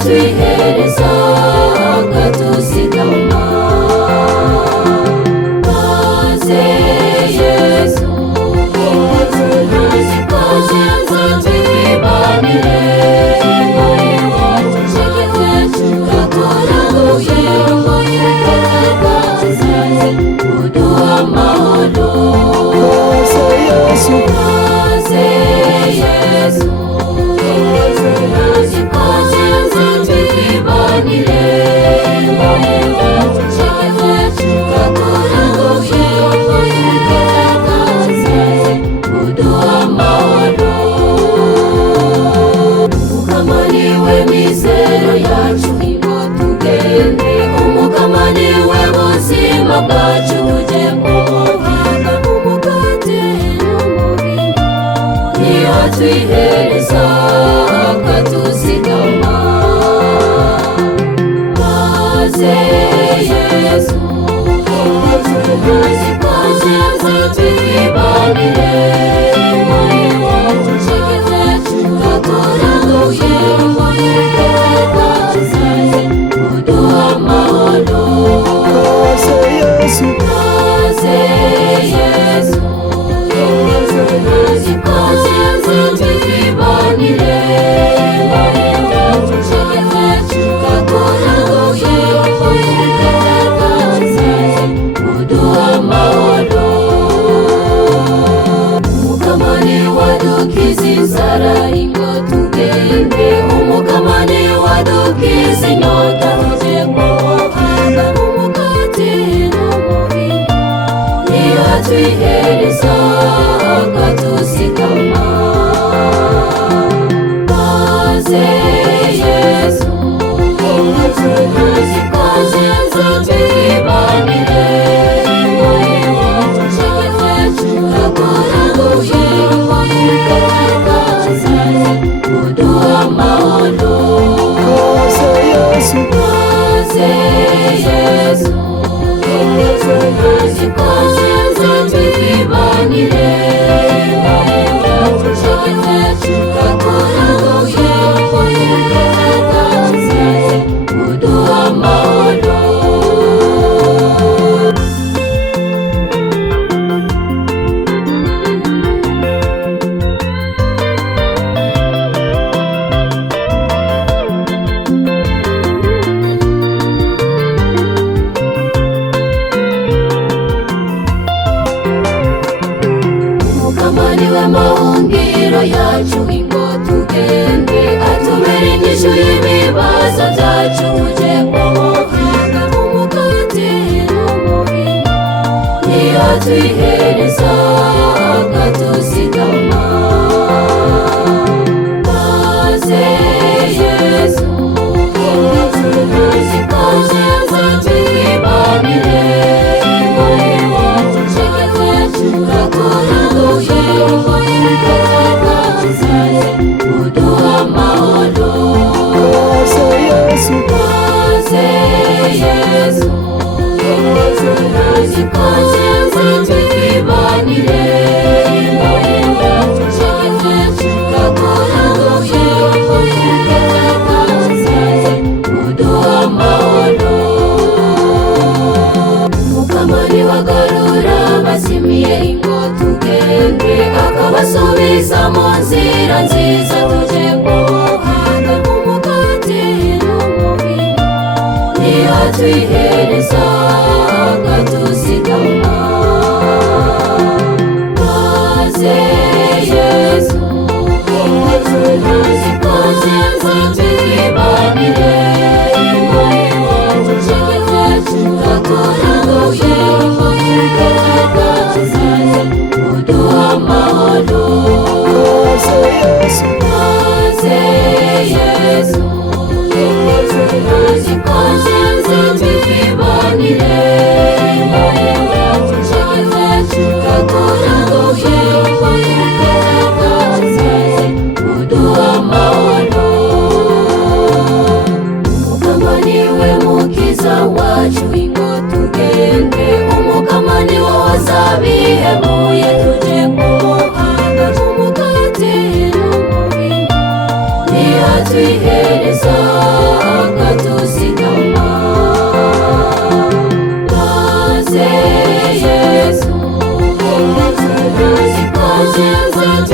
atwihereza akatuzigama. Maze Yesu azikoze nzatwibanire gatoraguye kakazaze uduha amahoro. Maze Yesu azikoze nzatwibanire gatoraguye kakazaze uduha amahoro. Umukama niwe mizero yacu ngo tugende, umukama niwe buzima bwacu tujye mu muhanda. Umukate n'umubiri niyo atwihereza akatuzigama. Maze Yesu azikoze nzatwibanire gatoraguye kakazaze uduha amahoro. Maze Yesu azikoze nzatwibanire gatoraguye kakazaze uduha amahoro. Umukama niwe adukiza inzara ngo tugende, umukama niwe adukiza inyota tujye mu muhanda. Umukate n'umubiri niyo atwihereza akatuzigama. Maze Yesu azikoze nzatwibanire gatoraguye kakazaze uduha amahoro. Maze Yesu azikoze nzatwibanire gatoraguye kakazaze uduha amahoro. Umukama niwe mahungiro yacu ngo tugende, atubera inyishu y'ibibazo byacu tujye mu muhanda. Umukate n'umubiri niyo atwihereza akatuzigama. Maze Yesu azikoze nzatwibanire gatoraguye kakazaze uduha amahoro. Maze Yesu azikoze nzatwibanire gatoraguye kakazaze uduha amahoro. Umukama niwe agarura abazimiye ngo tugende, akabasubiza mu nzira nziza tujye mu muhanda. Umukate n'umubiri niyo atwihereza akatuzigama. Maze Yesu azikoze nzatwibanire gatoraguye kakazaze uduha amahoro. Maze Yesu azikoze nzatwibanire gatoraguye kakazaze uduha amahoro. Umukama niwe mukiza wacu ngo tugende, umukama niwe wazabihemuye tujye mu muhanda. Umukate n'umubiri atwihereza akatuzigama, maze Yesu azikoze